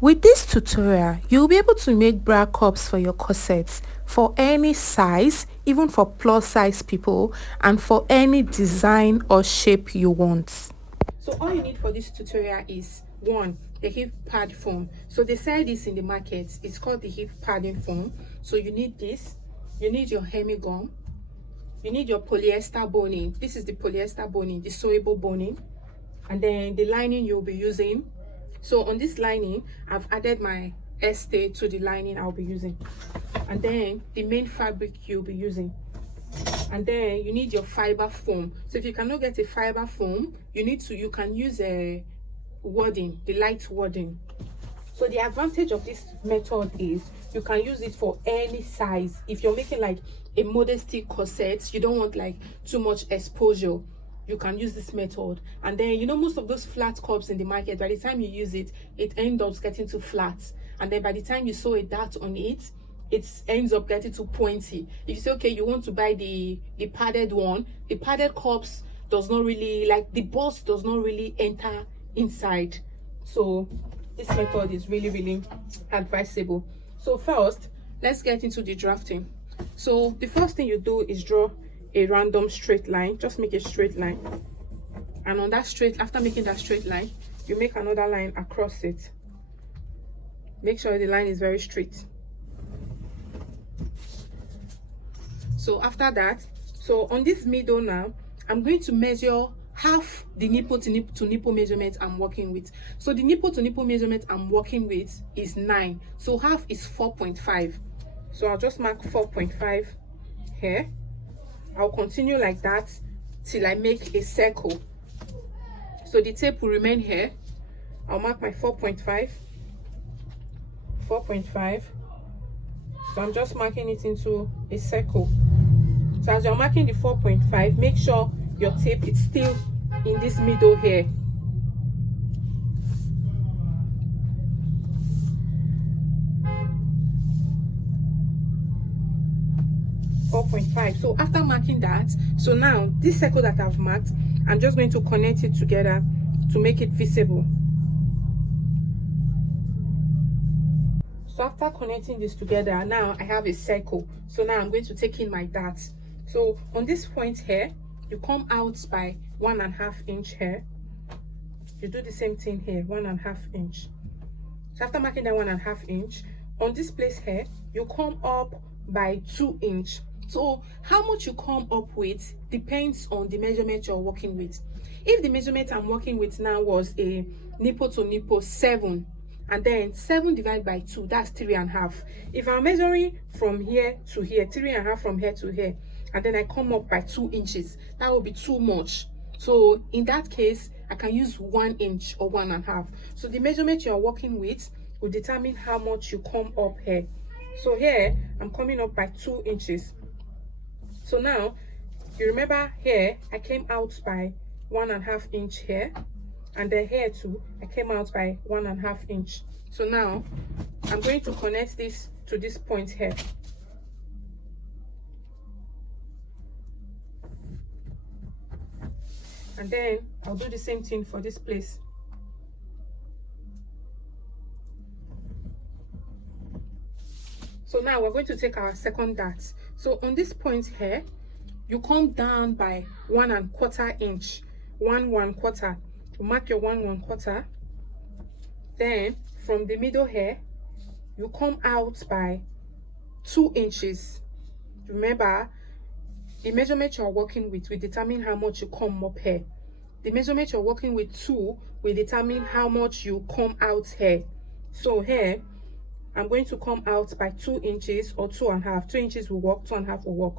With this tutorial, you'll be able to make bra cups for your corsets for any size, even for plus size people, and for any design or shape you want. So all you need for this tutorial is one, the hip pad foam. So they sell this in the market. It's called the hip padding foam. So you need this. You need your hemi gum. You need your polyester boning. This is the polyester boning, the sewable boning. And then the lining you'll be using. So on this lining, I've added my estay to the lining I'll be using. And then the main fabric you'll be using. And then you need your fiber foam. So if you cannot get a fiber foam, you can use a wadding, the light wadding. So the advantage of this method is you can use it for any size. If you're making like a modesty corset, you don't want like too much exposure, you can use this method. And then most of those flat cups in the market, by the time you use it, it ends up getting too flat. And then by the time you sew a dart on it, it ends up getting too pointy. If you say, okay, you want to buy the padded one, the padded cups does not really, like the bust does not really enter inside. So this method is really advisable. So first, let's get into the drafting. So the first thing you do is draw a random straight line. Just make a straight line, and on that after making that straight line, you make another line across it. Make sure the line is very straight. So after that, so on this middle now, I'm going to measure half the nipple to nipple measurement I'm working with. So the nipple to nipple measurement I'm working with is 9, so half is 4.5. So I'll just mark 4.5 here. I'll continue like that till I make a circle. So the tape will remain here. I'll mark my 4.5. So I'm just marking it into a circle. So as you're marking the 4.5, make sure your tape is still in this middle here. So after marking that, so now this circle that I've marked, I'm just going to connect it together to make it visible. So after connecting this together, now I have a circle. So now I'm going to take in my dart. So on this point here, you come out by 1.5 inch here. You do the same thing here, 1.5 inch. So after marking that 1.5 inch, on this place here, you come up by 2 inch. So how much you come up with depends on the measurement you're working with. If the measurement I'm working with now was a nipple to nipple 7, and then 7 divided by 2, that's 3.5. If I'm measuring from here to here, 3.5 from here to here, and then I come up by 2 inches, that will be too much. So in that case, I can use 1 inch or 1.5. So the measurement you're working with will determine how much you come up here. So here, I'm coming up by 2 inches. So now, you remember here, I came out by 1.5 inch here, and then here too, I came out by 1.5 inch. So now, I'm going to connect this to this point here. And then I'll do the same thing for this place. So now we're going to take our second dart. So on this point here, you come down by 1.25 inch. 1.25. You mark your 1.25. Then from the middle here, you come out by 2 inches. Remember, the measurement you're working with will determine how much you come up here. The measurement you're working with 2 will determine how much you come out here. So here, I'm going to come out by 2 inches or 2.5. 2 inches will work, 2.5 will work.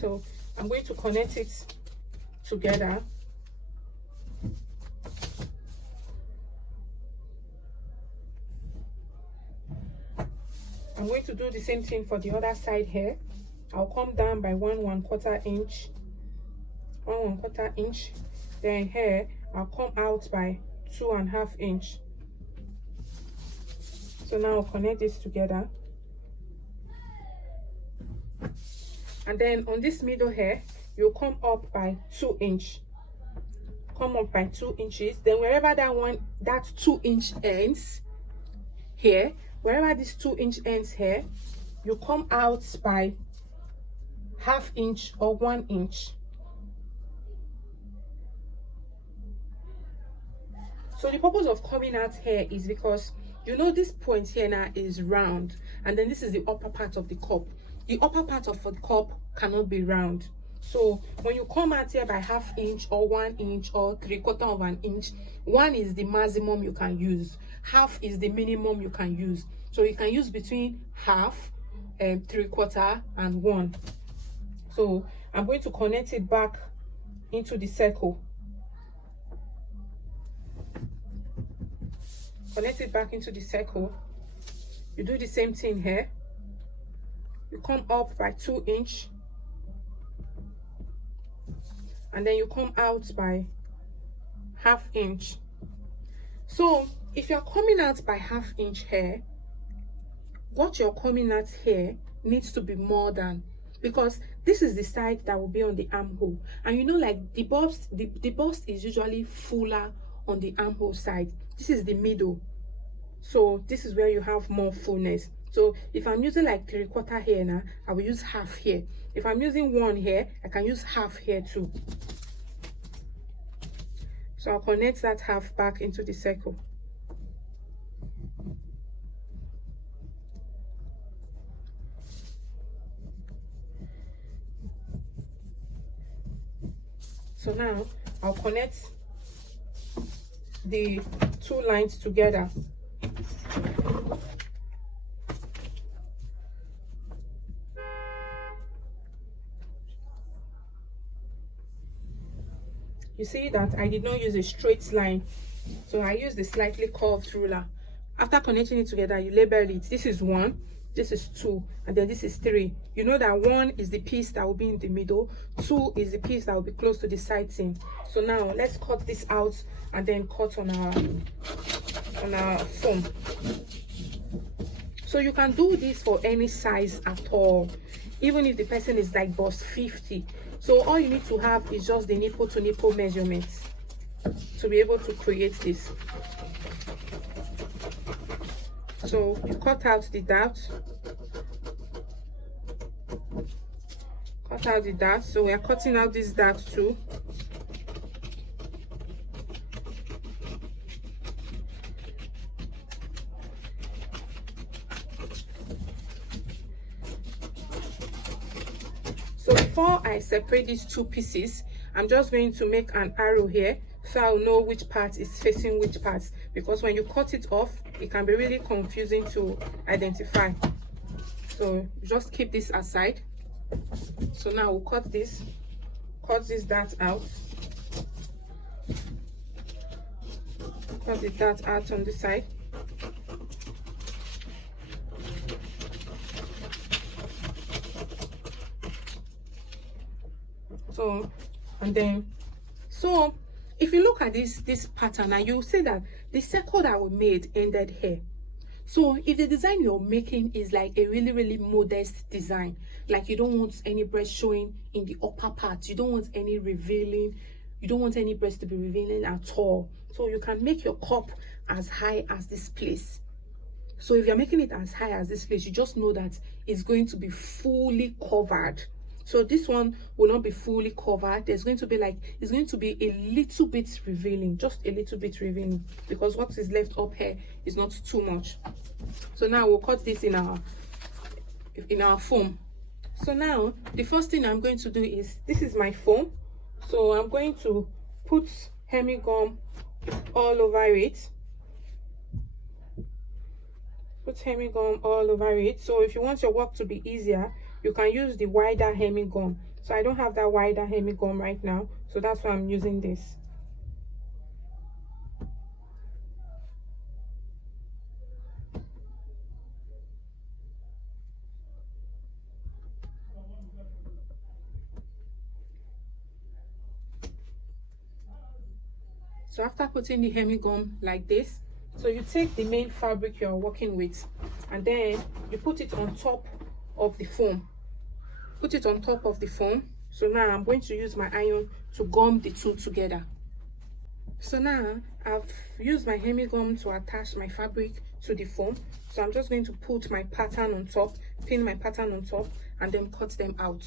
So I'm going to connect it together. I'm going to do the same thing for the other side here. I'll come down by 1.25 inch. 1.25 inch. Then here, I'll come out by 2.5 inch. So now I'll connect this together. And then on this middle here, you'll come up by 2 inch. come up by 2 inches. Then wherever that 2-inch ends here, wherever this 2-inch ends here, you come out by 1/2 inch or 1 inch. So the purpose of coming out here is because you know this point here now is round, and then this is the upper part of the cup. The upper part of the cup cannot be round. So when you come out here by 1/2 inch or 1 inch or 3/4 of an inch, 1 is the maximum you can use, 1/2 is the minimum you can use. So you can use between 1/2, 3/4 and 1. So I'm going to connect it back into the circle. Connect it back into the circle. You do the same thing here. You come up by 2 inch, and then you come out by 1/2 inch. So if you're coming out by 1/2 inch here, what you're coming out here needs to be more than, because this is the side that will be on the armhole, and you know, like the bust is usually fuller on the armhole side. This is the middle, so this is where you have more fullness. So if I'm using like 3/4 here now, I will use 1/2 here. If I'm using 1 here, I can use 1/2 here too. So I'll connect that 1/2 back into the circle. So now I'll connect the 2 lines together. You see that I did not use a straight line, so I used a slightly curved ruler. After connecting it together, you label it. This is 1, this is 2, and then this is 3. You know that 1 is the piece that will be in the middle, 2 is the piece that will be close to the side seam. So now let's cut this out and then cut on our foam. So you can do this for any size at all, even if the person is like bust 50. So all you need to have is just the nipple to nipple measurements to be able to create this. So you cut out the dart, so we are cutting out this dart too. So before I separate these 2 pieces, I'm just going to make an arrow here so I'll know which part is facing which part, because when you cut it off, it can be really confusing to identify. So just keep this aside. So now we'll cut this dart out. Cut the dart out on the side. So, and then, so if you look at this pattern, and you'll see that the circle that we made ended here. So if the design you're making is like a really modest design, like you don't want any breast showing in the upper part, you don't want any revealing, you don't want any breast to be revealing at all, so you can make your cup as high as this place. So if you're making it as high as this place, you just know that it's going to be fully covered. So this one will not be fully covered. There's going to be like, it's going to be a little bit revealing, just a little bit revealing, because what is left up here is not too much. So now we'll cut this in our foam. So now the first thing I'm going to do is, this is my foam, so I'm going to put hemi gum all over it. Put hemi gum all over it. So if you want your work to be easier, you can use the wider hemi gum. So I don't have that wider hemi gum right now, so that's why I'm using this. So after putting the hemi gum like this, so you take the main fabric you're working with, and then you put it on top of the foam. Put it on top of the foam. So now I'm going to use my iron to gum the two together. So now I've used my hemigum to attach my fabric to the foam. So I'm just going to put my pattern on top, pin my pattern on top, and then cut them out.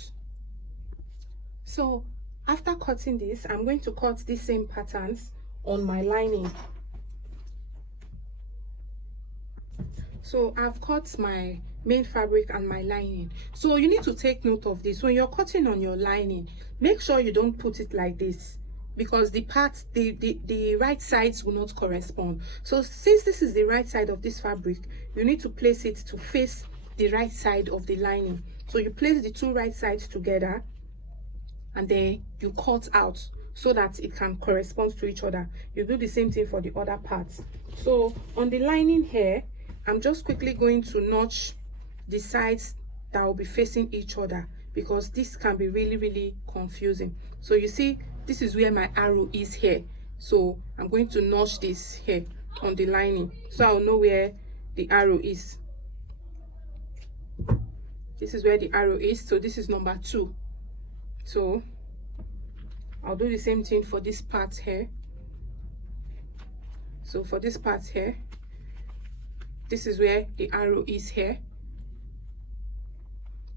So after cutting this, I'm going to cut these same patterns on my lining. So I've cut my main fabric and my lining. So you need to take note of this. When you're cutting on your lining, make sure you don't put it like this, because the parts, the right sides will not correspond. So since this is the right side of this fabric, you need to place it to face the right side of the lining. So you place the two right sides together and then you cut out so that it can correspond to each other. You do the same thing for the other parts. So on the lining here, I'm just quickly going to notch the sides that will be facing each other, because this can be really confusing. So you see, this is where my arrow is here. So I'm going to notch this here on the lining, so I'll know where the arrow is. This is where the arrow is. So this is number 2. So I'll do the same thing for this part here. So for this part here, this is where the arrow is here.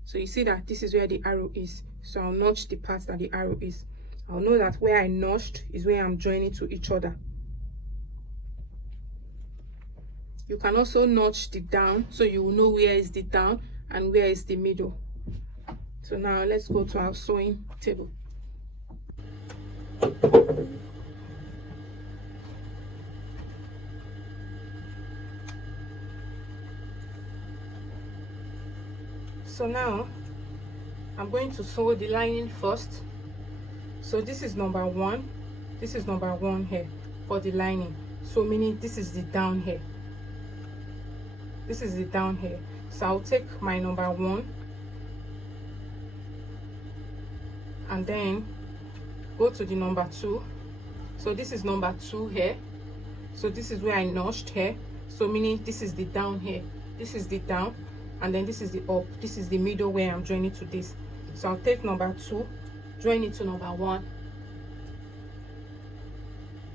So you see that this is where the arrow is. So I'll notch the part that the arrow is. I'll know that where I notched is where I'm joining to each other. You can also notch the down, so you will know where is the down and where is the middle. So now let's go to our sewing table. So now I'm going to sew the lining first. So this is number 1. This is number 1 here for the lining. So meaning this is the down here. This is the down here. So I'll take my number 1 and then go to the number 2. So this is number 2 here. So this is where I notched here. So meaning this is the down here. This is the down, and then this is the up. This is the middle where I'm joining to this. So I'll take number 2, join it to number 1.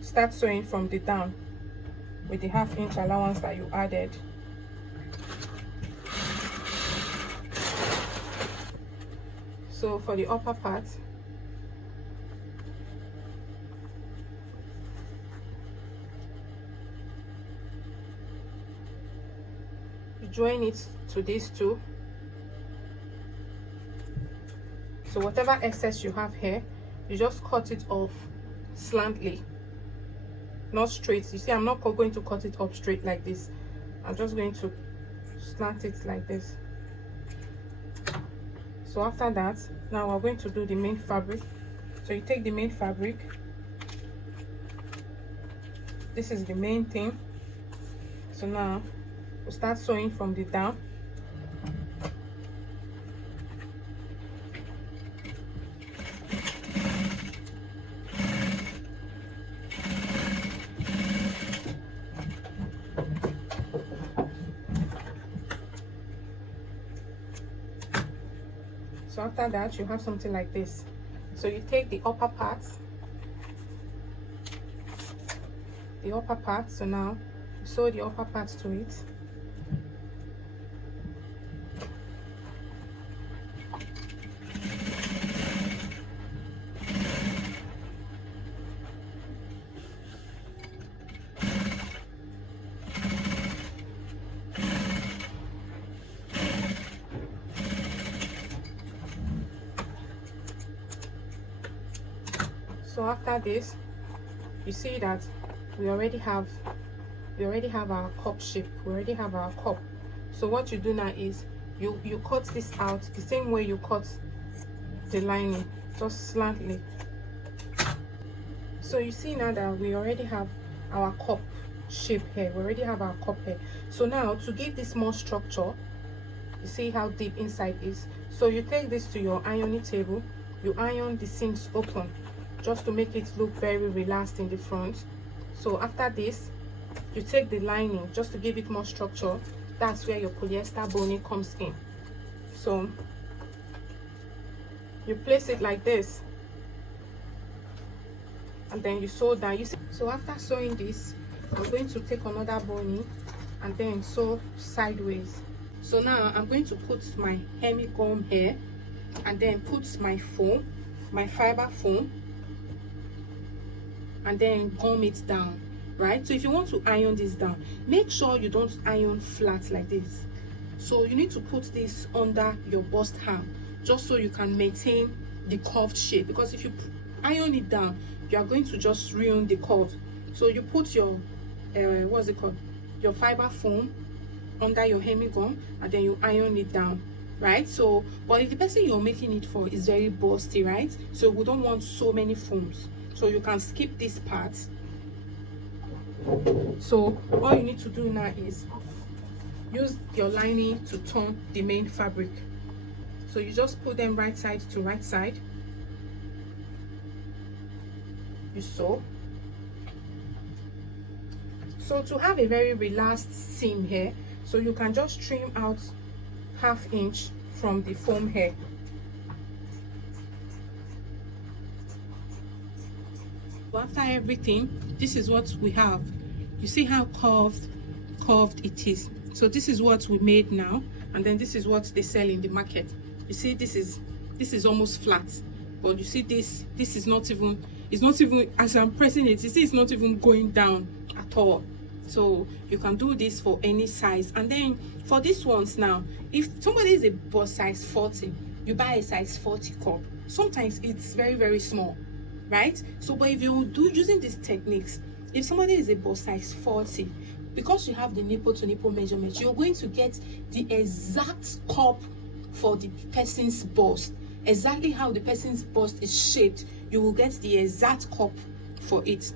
Start sewing from the down with the 1/2 inch allowance that you added. So for the upper part, you join it to these two. So whatever excess you have here, you just cut it off slantly, not straight. You see, I'm not going to cut it up straight like this. I'm just going to slant it like this. So after that, now we're going to do the main fabric. So you take the main fabric. This is the main thing. So now we'll start sewing from the down. So after that, you have something like this. So you take the upper part, so now you sew the upper part to it. So after this, you see that we already have our cup shape. We already have our cup. So what you do now is you cut this out the same way you cut the lining, just slightly. So you see now that we already have our cup shape here. We already have our cup here. So now to give this more structure, you see how deep inside is. So you take this to your ironing table. You iron the seams open, just to make it look very relaxed in the front. So after this, you take the lining just to give it more structure. That's where your polyester boning comes in. So you place it like this. and then you sew down. You see, so after sewing this, I'm going to take another bunny and then sew sideways. So now I'm going to put my hemigum here and then put my foam, my fiber foam, and then gum it down, right? So if you want to iron this down, make sure you don't iron flat like this. So you need to put this under your bust hem, just so you can maintain the curved shape, because if you iron it down, you are going to just ruin the curve. So you put your what's it called, your fiber foam under your hemigum, and then you iron it down, right? So but if the person you're making it for is very busty, right, so we don't want so many foams, so you can skip this part. So all you need to do now is use your lining to turn the main fabric. So you just put them right side to right side, you sew. So to have a very relaxed seam here, so you can just trim out 1/2 inch from the foam here. After everything, this is what we have. You see how curved it is. So this is what we made now, and then this is what they sell in the market. You see, this is almost flat, but you see this is not even, it's not even, as I'm pressing it, you see it's not even going down at all. So you can do this for any size. And then for these ones now, if somebody is a bust size 40, you buy a size 40 cup. Sometimes it's very, very small, right? So but if you do using these techniques, if somebody is a bust size 40, because you have the nipple to nipple measurement, you're going to get the exact cup for the person's bust, exactly how the person's bust is shaped. You will get the exact cup for it.